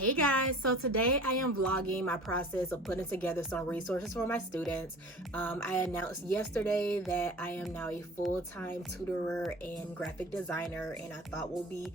Hey guys, so today I am vlogging my process of putting together some resources for my students. I announced yesterday that I am now a full-time tutorer and graphic designer, and I thought will be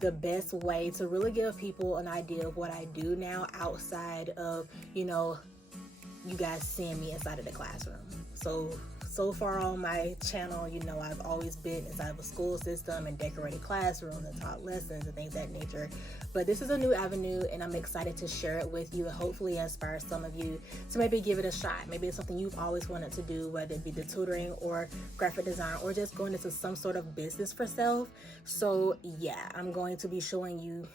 the best way to really give people an idea of what I do now outside of, you guys seeing me inside of the classroom. So far on my channel, I've always been inside of a school system and decorated classrooms and taught lessons and things of that nature. But this is a new avenue and I'm excited to share it with you and hopefully inspire some of you to maybe give it a shot. Maybe it's something you've always wanted to do, whether it be the tutoring or graphic design or just going into some sort of business for self. So yeah, I'm going to be showing you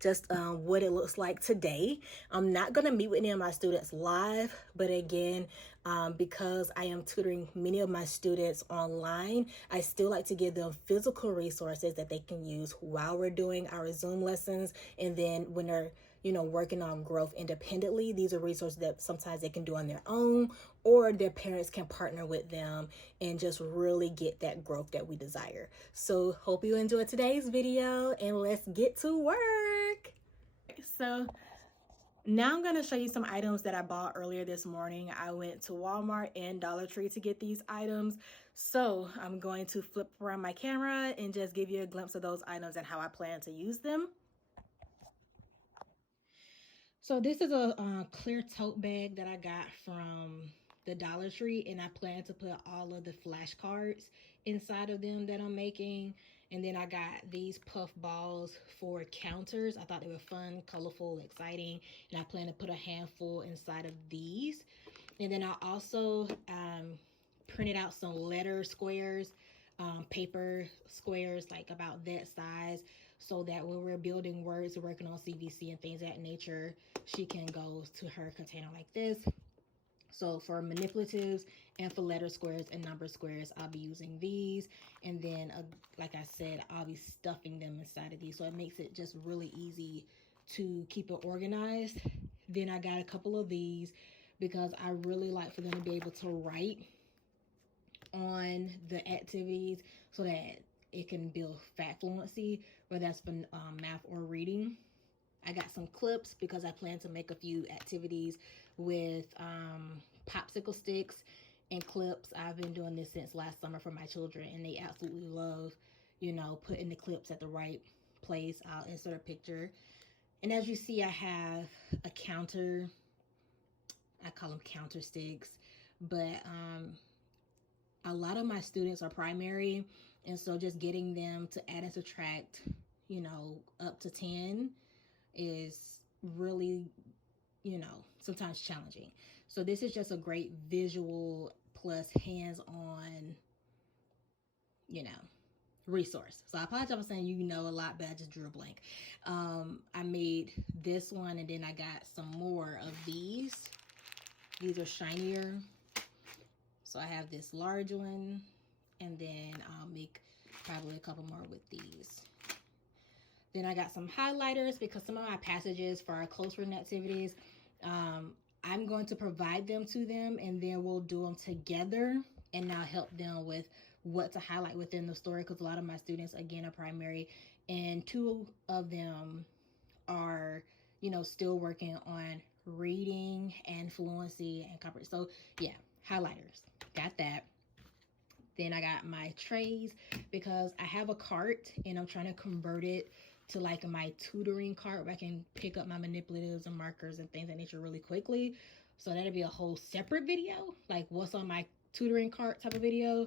just what it looks like today. I'm not going to meet with any of my students live, but again, because I am tutoring many of my students online, I still like to give them physical resources that they can use while we're doing our Zoom lessons. And then when they're working on growth independently, these are resources that sometimes they can do on their own, or their parents can partner with them and just really get that growth that we desire. So hope you enjoyed today's video and let's get to work. So now I'm going to show you some items that I bought earlier this morning. I went to Walmart and Dollar Tree to get these items. So I'm going to flip around my camera and just give you a glimpse of those items and how I plan to use them. So this is a clear tote bag that I got from the Dollar Tree, and I plan to put all of the flashcards inside of them that I'm making. And then I got these puff balls for counters. I thought they were fun, colorful, exciting, and I plan to put a handful inside of these. And then I also printed out some letter squares, paper squares, like about that size, so that when we're building words, working on CVC and things of that nature, she can go to her container like this. So for manipulatives and for letter squares and number squares, I'll be using these. And then, like I said, I'll be stuffing them inside of these. So it makes it just really easy to keep it organized. Then I got a couple of these because I really like for them to be able to write on the activities so that it can build fact fluency, whether that's for math or reading. I got some clips because I plan to make a few activities with popsicle sticks and clips. I've been doing this since last summer for my children, and they absolutely love, putting the clips at the right place. I'll insert a picture. And as you see, I have a counter. I call them counter sticks, but a lot of my students are primary, and so just getting them to add and subtract, up to 10 is really, sometimes challenging. So this is just a great visual plus hands-on, resource. So I apologize for saying a lot, but I just drew a blank. I made this one, and then I got some more of these. These are shinier. So I have this large one, and then I'll make probably a couple more with these. Then I got some highlighters because some of my passages for our close reading activities, I'm going to provide them to them, and then we'll do them together, and now help them with what to highlight within the story, because a lot of my students, again, are primary, and 2 of them are, still working on reading and fluency and comprehension. So yeah, highlighters, got that. Then I got my trays because I have a cart and I'm trying to convert it to like my tutoring cart where I can pick up my manipulatives and markers and things of that nature really quickly. So that'll be a whole separate video, like what's on my tutoring cart type of video.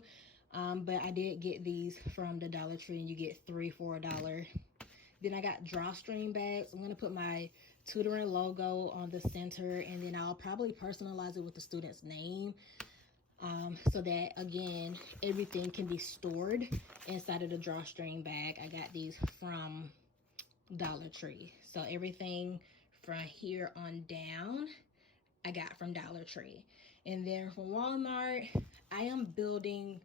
But I did get these from the Dollar Tree, and you get 3 for $1. Then I got drawstring bags. I'm going to put my tutoring logo on the center, and then I'll probably personalize it with the student's name. So that, again, everything can be stored inside of the drawstring bag. I got these from Dollar Tree. So everything from here on down, I got from Dollar Tree. And then from Walmart, I am building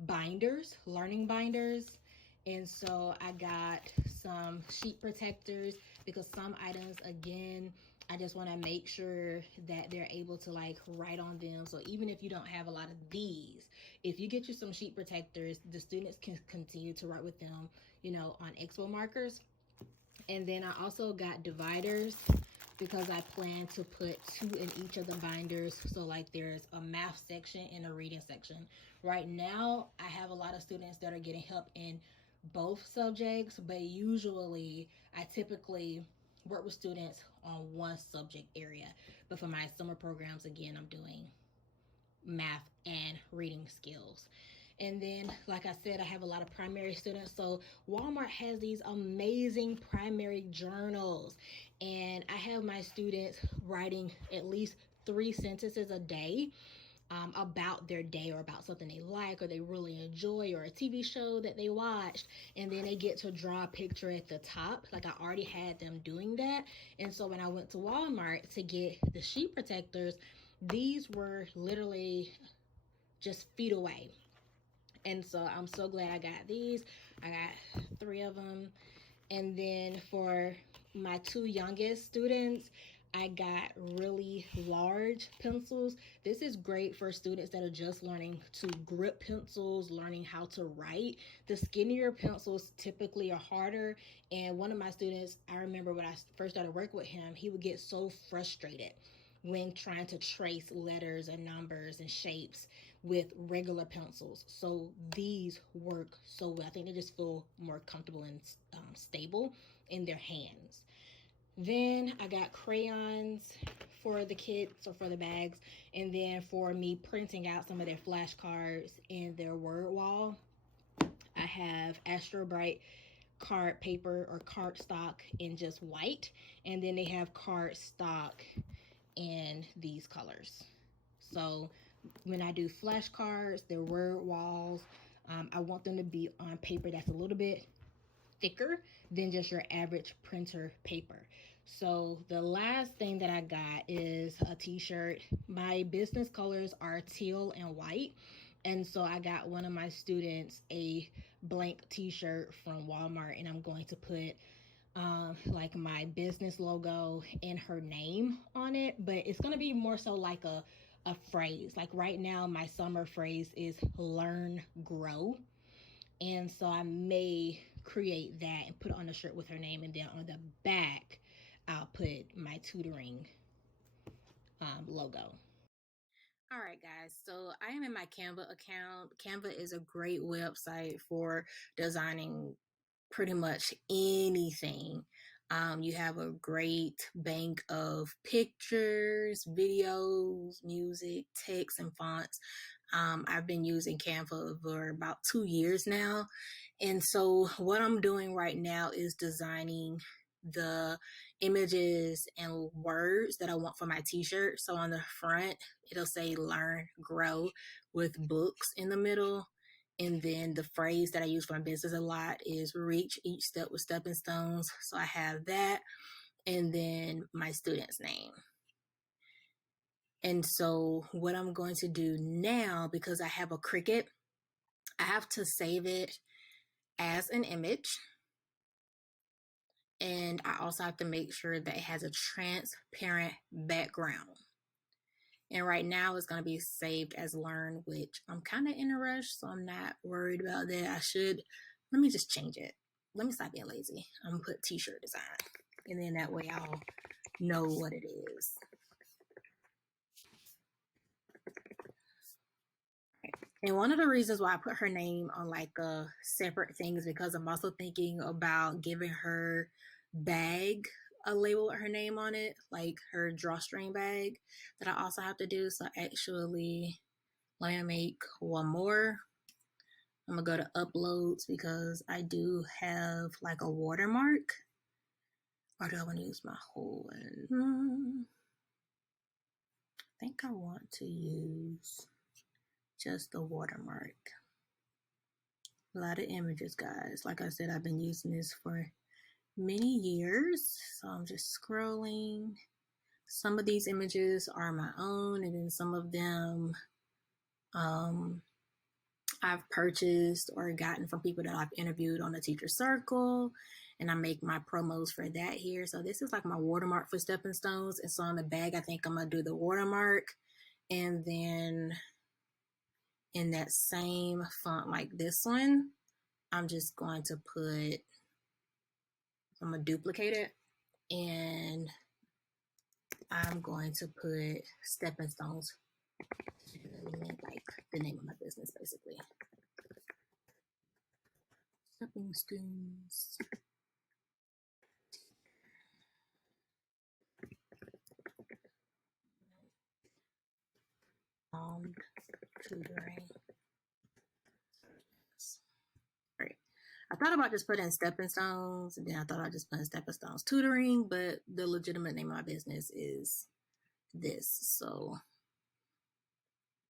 binders, learning binders. And so I got some sheet protectors because some items, again, I just want to make sure that they're able to like write on them. So even if you don't have a lot of these, if you get you some sheet protectors, the students can continue to write with them, on expo markers. And then I also got dividers because I plan to put 2 in each of the binders. So like there's a math section and a reading section. Right now, I have a lot of students that are getting help in both subjects, but usually I typically work with students on one subject area. But for my summer programs, again, I'm doing math and reading skills. And then, like I said, I have a lot of primary students. So Walmart has these amazing primary journals. And I have my students writing at least 3 sentences a day about their day or about something they like or they really enjoy or a TV show that they watched. And then they get to draw a picture at the top. Like I already had them doing that. And so when I went to Walmart to get the sheet protectors, these were literally just feet away. And so I'm so glad I got these. I got 3 of them. And then for my 2 youngest students, I got really large pencils. This is great for students that are just learning to grip pencils, learning how to write. The skinnier pencils typically are harder. And one of my students, I remember when I first started working with him, he would get so frustrated when trying to trace letters and numbers and shapes with regular pencils. So these work so well. I think they just feel more comfortable and stable in their hands. Then I got crayons for the kids or for the bags, and then for me printing out some of their flashcards in their word wall, I have Astro Bright card paper or card stock in just white, and then they have card stock in these colors. So when I do flashcards, their word walls, I want them to be on paper that's a little bit thicker than just your average printer paper. So the last thing that I got is a t-shirt. My business colors are teal and white. And so I got one of my students a blank t-shirt from Walmart, and I'm going to put like my business logo and her name on it, but it's going to be more so like a phrase. Like right now, my summer phrase is learn, grow. And so I may create that and put it on the shirt with her name. And then on the back, I'll put my tutoring logo. All right, guys. So I am in my Canva account. Canva is a great website for designing pretty much anything. You have a great bank of pictures, videos, music, text, and fonts. I've been using Canva for about 2 years now. And so what I'm doing right now is designing the images and words that I want for my t-shirt. So on the front, it'll say learn, grow with books in the middle. And then the phrase that I use for my business a lot is reach each step with stepping stones. So I have that. And then my student's name. And so what I'm going to do now, because I have a Cricut, I have to save it as an image. And I also have to make sure that it has a transparent background. And right now it's going to be saved as learn, which I'm kind of in a rush, so I'm not worried about that. Let me just change it. Let me stop being lazy. I'm going to put t-shirt design. And then that way I'll know what it is. And one of the reasons why I put her name on like a separate thing is because I'm also thinking about giving her bag a label with her name on it, like her drawstring bag that I also have to do. So actually, let me make one more. I'm gonna go to uploads because I do have like a watermark. Or do I want to use my whole one? I think I want to use just the watermark. A lot of images, guys. Like I said, I've been using this for many years. So I'm just scrolling. Some of these images are my own, and then some of them I've purchased or gotten from people that I've interviewed on the Teacher Circle, and I make my promos for that here. So this is like my watermark for Stepping Stones. And so on the bag, I think I'm gonna do the watermark, and then in that same font like this one, I'm just going to put I'm gonna duplicate it, and I'm going to put stepping stones, like the name of my business, basically. Stepping stones. Tutoring. Right. I thought about just putting stepping stones, and then I thought I'd just put stepping stones tutoring, but the legitimate name of my business is this. So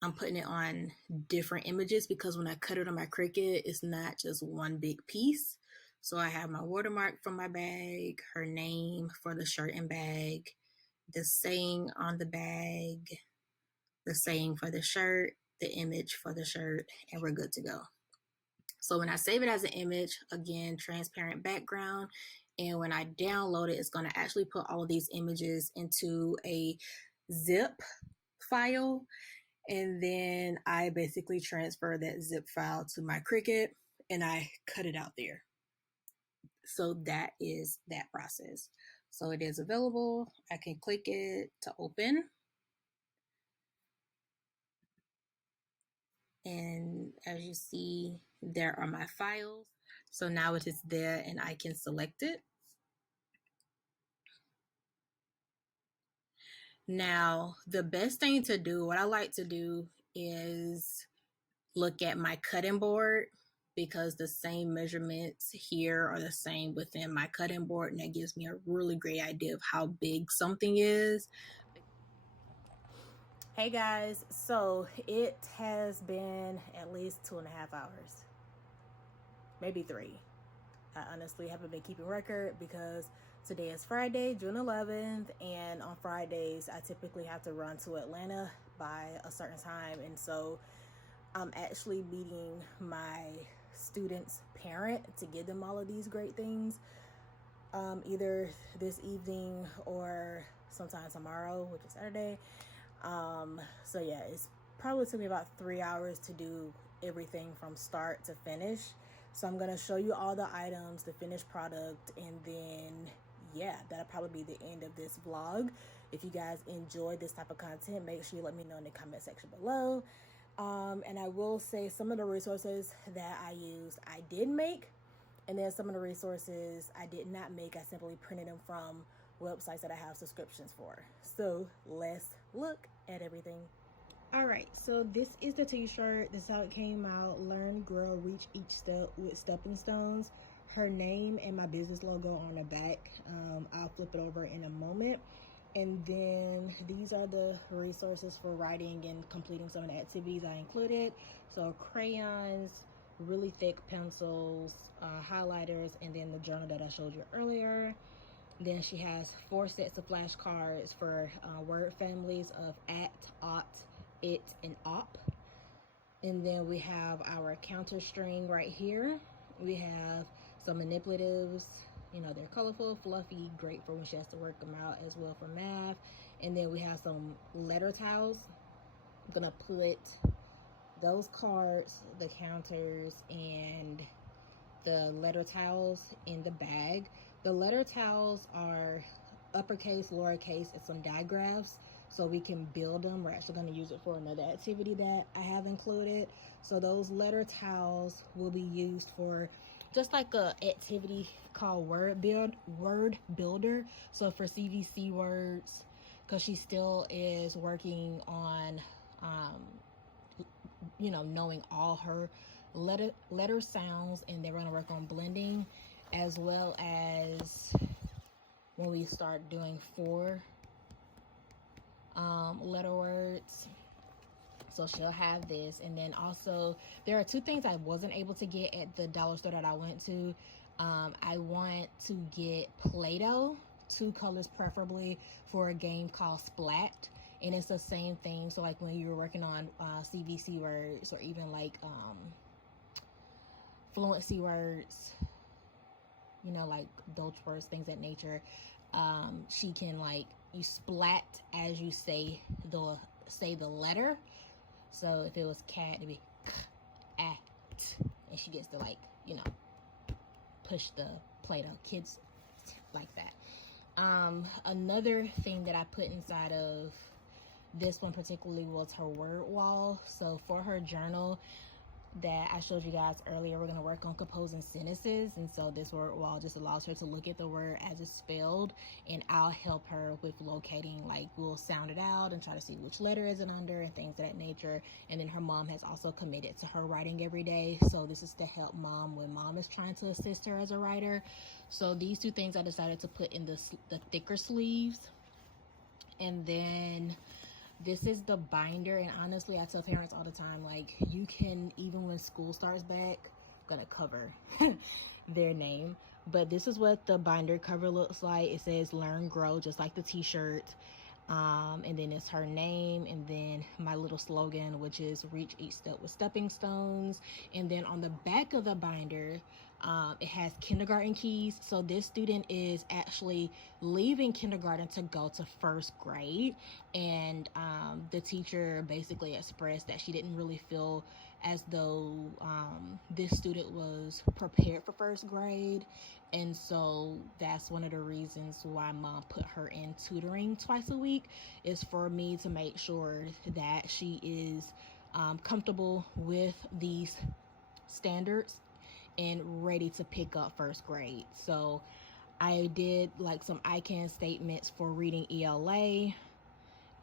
I'm putting it on different images because when I cut it on my Cricut, it's not just one big piece. So I have my watermark from my bag, her name for the shirt and bag, the saying on the bag, the saying for the shirt, the image for the shirt, and we're good to go. So when I save it as an image, again, transparent background, and when I download it, it's going to actually put all of these images into a zip file, and then I basically transfer that zip file to my Cricut and I cut it out there. So that is that process. So it is available. I can click it to open. And as you see, there are my files. So now it is there and I can select it. Now, the best thing to do, what I like to do is look at my cutting board, because the same measurements here are the same within my cutting board, and that gives me a really great idea of how big something is. Hey guys, so it has been at least 2.5 hours, maybe 3. I honestly haven't been keeping record because today is Friday, June 11th, and on Fridays I typically have to run to Atlanta by a certain time, and so I'm actually meeting my student's parent to give them all of these great things, either this evening or sometime tomorrow, which is Saturday. So yeah, it's probably took me about 3 hours to do everything from start to finish. So I'm gonna show you all the items, the finished product, and then yeah, that'll probably be the end of this vlog. If you guys enjoy this type of content, make sure you let me know in the comment section below. And I will say some of the resources that I used, I did make, and then some of the resources I did not make. I simply printed them from websites that I have subscriptions for. So let's look at everything. All right, so this is the t-shirt. This is how it came out. Learn, grow, reach each step with stepping stones. Her name and my business logo on the back. I'll flip it over in a moment. And then these are the resources for writing and completing some of the activities I included. So crayons, really thick pencils, highlighters, and then the journal that I showed you earlier. Then she has 4 sets of flashcards for word families of at, ought, it, and op. And then we have our counter string right here. We have some manipulatives. You know, they're colorful, fluffy, great for when she has to work them out, as well for math. And then we have some letter tiles. I'm gonna put those cards, the counters, and the letter tiles in the bag. The letter tiles are uppercase, lowercase, and some digraphs, so we can build them. We're actually going to use it for another activity that I have included. So those letter tiles will be used for just like a activity called word builder. So for CVC words, because she still is working on you know, knowing all her letter sounds, and they're going to work on blending, as well as when we start doing 4 letter words. So she'll have this. And then also there are 2 things I wasn't able to get at the dollar store that I went to. I want to get Play-Doh, 2 colors preferably, for a game called Splat. And it's the same thing. So like when you're working on CVC words, or even like fluency words, you know, like Dolch words, things of that nature, she can, like, you splat as you say the letter. So if it was cat, it'd be k-at, and she gets to, like, you know, push the Play-Doh. Kids like that. Another thing that I put inside of this one particularly was her word wall. So for her journal that I showed you guys earlier, we're going to work on composing sentences, and so this word wall just allows her to look at the word as it's spelled, and I'll help her with locating, like we'll sound it out and try to see which letter is it under and things of that nature. And then her mom has also committed to her writing every day, so this is to help mom when mom is trying to assist her as a writer. So these two things I decided to put in the thicker sleeves. And then this is the binder, and honestly, I tell parents all the time, like, you can, even when school starts back, I'm gonna cover their name, but this is what the binder cover looks like. It says learn, grow, just like the t-shirt, and then it's her name, and then my little slogan, which is reach each step with stepping stones. And then on the back of the binder, it has kindergarten keys. So this student is actually leaving kindergarten to go to first grade, and the teacher basically expressed that she didn't really feel as though this student was prepared for first grade, and so that's one of the reasons why mom put her in tutoring twice a week, is for me to make sure that she is comfortable with these standards and ready to pick up first grade. So I did like some I can statements for reading ELA,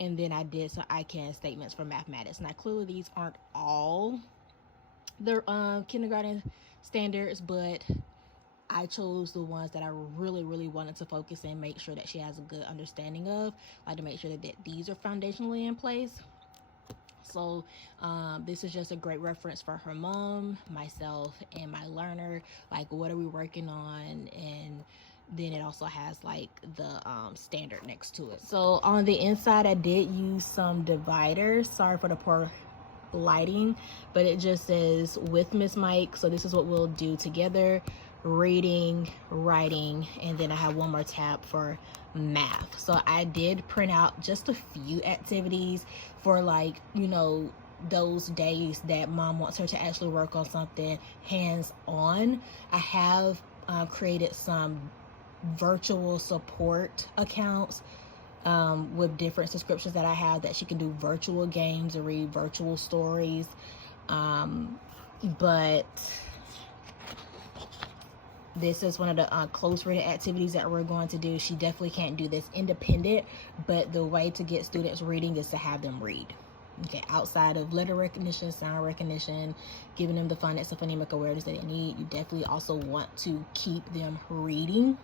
and then I did some I can statements for mathematics. Now clearly these aren't all the kindergarten standards, but I chose the ones that I really wanted to focus and make sure that she has a good understanding of, like to make sure that these are foundationally in place. So this is just a great reference for her mom, myself, and my learner, like what are we working on, and then it also has like the standard next to it. So on the inside I did use some dividers, sorry for the poor lighting, but it just says with Miss Mike. So this is what we'll do together: reading, writing, and then I have one more tab for math. So I did print out just a few activities for, like, you know, those days that mom wants her to actually work on something hands-on. I have created some virtual support accounts with different subscriptions that I have, that she can do virtual games or read virtual stories, but this is one of the close reading activities that we're going to do. She definitely can't do this independent, but the way to get students reading is to have them read. Okay, outside of letter recognition, sound recognition, giving them the phonics and phonemic awareness that they need, you definitely also want to keep them reading.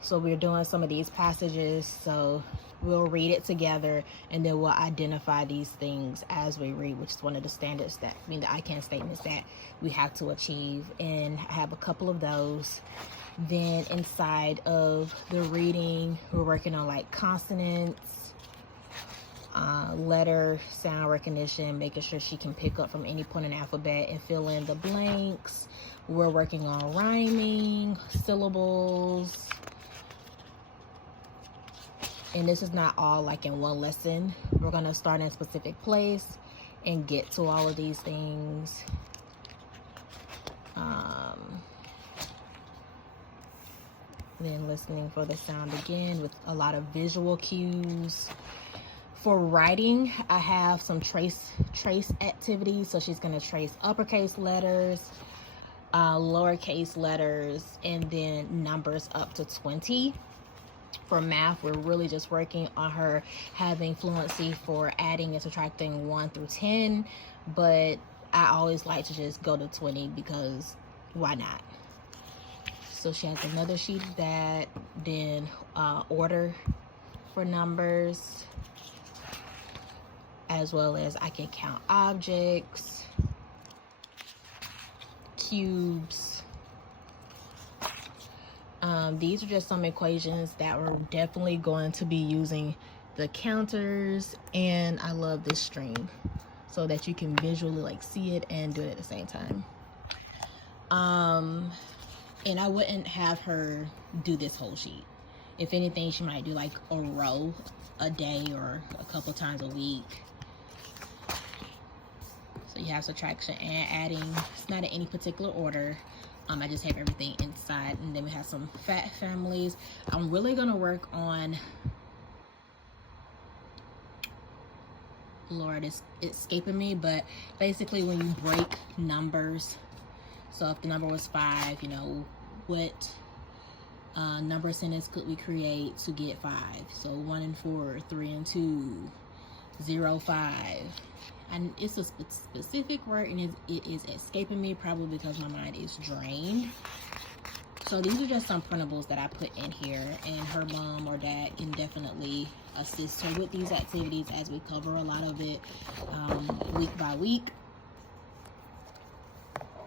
So we're doing some of these passages, so we'll read it together, and then we'll identify these things as we read, which is one of the standards that, I mean, the I can statements that we have to achieve, and I have a couple of those. Then inside of the reading, we're working on like consonants, letter, sound recognition, making sure she can pick up from any point in the alphabet and fill in the blanks. We're working on rhyming, syllables. And this is not all like in one lesson. We're going to start in a specific place and get to all of these things. Then listening for the sound again with a lot of visual cues. For writing, I have some trace activities. So she's going to trace uppercase letters, lowercase letters, and then numbers up to 20. For math, we're really just working on her having fluency for adding and subtracting 1 through 10, but I always like to just go to 20 because why not? So she has another sheet of that, then order for numbers, as well as I can count objects, cubes. These are just some equations that we're definitely going to be using the counters, and I love this string so that you can visually like see it and do it at the same time. And I wouldn't have her do this whole sheet. If anything, she might do like a row a day or a couple times a week. So you have subtraction and adding. It's not in any particular order. I just have everything inside. And then we have some fat families. I'm really gonna work on, Lord, it's escaping me, but basically when you break numbers, so if the number was 5, you know, what number sentence could we create to get 5? So 1 and 4, 3 and 2, 0, 5. And it's a specific word, and it is escaping me, probably because my mind is drained. So these are just some printables that I put in here, and her mom or dad can definitely assist her with these activities as we cover a lot of it week by week.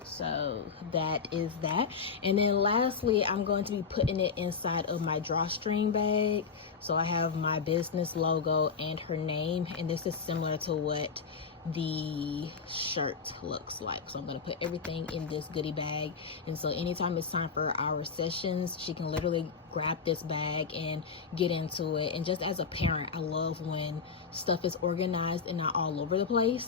So that is that. And then lastly, I'm going to be putting it inside of my drawstring bag. So I have my business logo and her name, and this is similar to what the shirt looks like. So I'm going to put everything in this goodie bag, and so anytime it's time for our sessions, she can literally grab this bag and get into it. And just as a parent, I love when stuff is organized and not all over the place.